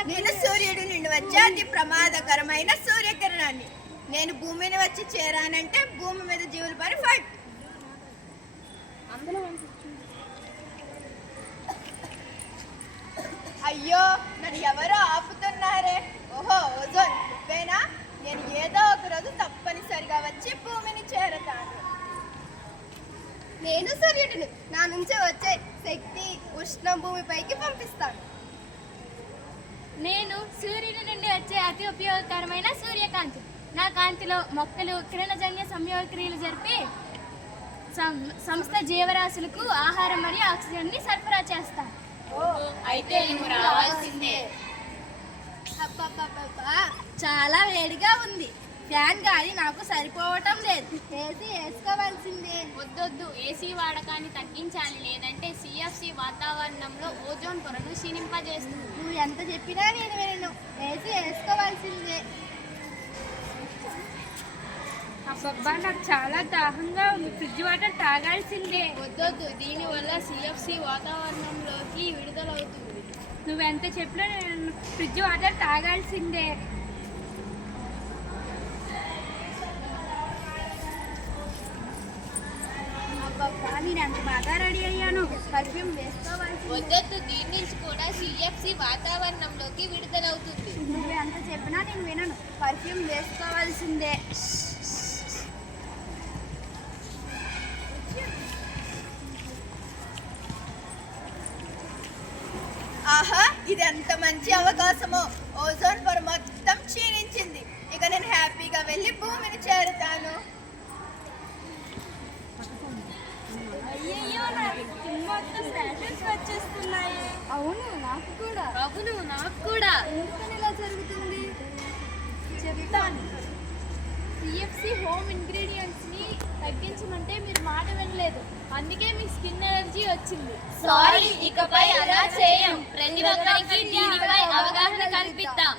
నేను సూర్యుడి నుండి వచ్చే అతి ప్రమాదకరమైన సూర్యకిరణాన్ని. నేను భూమిని వచ్చి చేరానంటే భూమి మీద జీవులు పని ఫట్ అయ్యో నన్ను ఎవరో ఆపుతున్నారే ఓహో ఓజోన్ నువ్వేనా నేను ఏదో ఒక రోజు తప్పనిసరిగా వచ్చి భూమిని చేరతాను నా నుంచి వచ్చే శక్తి ఉష్ణం భూమిపైకి పంపిస్తాను. నేను సూర్యుడి నుండి వచ్చే అతి ఉపయోగకరమైన సూర్యకాంతి. నా కాంతిలో మొక్కలు కిరణజన్య సంయోగక్రియలు జరిపి సం- సంస్థ జీవరాశులకు ఆహారం మరియు ఆక్సిజన్ని సరఫరా చేస్తాను. అయితే చాలా వేడిగా ఉంది. ఫ్యాన్ గాలి నాకు సరిపోవటం లేదు. ఏసీ వేసుకోవాల్సిందే. వద్దొద్దు. ఏసీ వాడకాన్ని తగ్గించాలి. లేదంటే సిఎఫ్సి వాతావరణంలో ఓజోన్ పొరను క్షీణింపజేస్తుంది. నువ్వు ఎంత చెప్పినా నేను వినను. ఏసీ వేసుకోవాల్సిందే. అబ్బబ్బా నాకు చాలా దాహంగా ఉంది. ఫ్రిడ్జ్ వాటర్ తాగాల్సిందే. వద్దొద్దు. దీనివల్ల సిఎఫ్సి వాతావరణంలోకి విడుదలవుతుంది. నువ్వెంత చెప్పినా నేను ఫ్రిడ్జ్ వాటర్ తాగాల్సిందే అబ్బబ్బా నేను ఎంత బాగా రెడీ అయ్యాను? పర్ఫ్యూమ్ వేసుకోవాల్సిందే వద్దొద్దు దీని నుంచి కూడా సిఎఫ్సి వాతావరణంలోకి విడుదలవుతుంది. నువ్వు ఎంత చెప్పినా నేను వినను. పర్ఫ్యూమ్ వేసుకోవాల్సిందే ఆహా ఇది ఎంత మంచి అవకాశమో. ఓజోన్ పొర మొత్తం క్షీణించింది. ఇక నేను హ్యాపీగా వెళ్ళి భూమిని చేరుతాను. కూడా. జరుగుతుంది? సిఎఫ్సి హోమ్ ఇంగ్రీడియంట్స్ని తగ్గించమంటే మీరు మాట వినలేదు. అందుకే మీ స్కిన్ ఎలర్జీ వచ్చింది. సారీ ఇకపై అలా చేయం. ప్రతి ఒక్కరికి దీనిపై అవగాహన కల్పిద్దాం.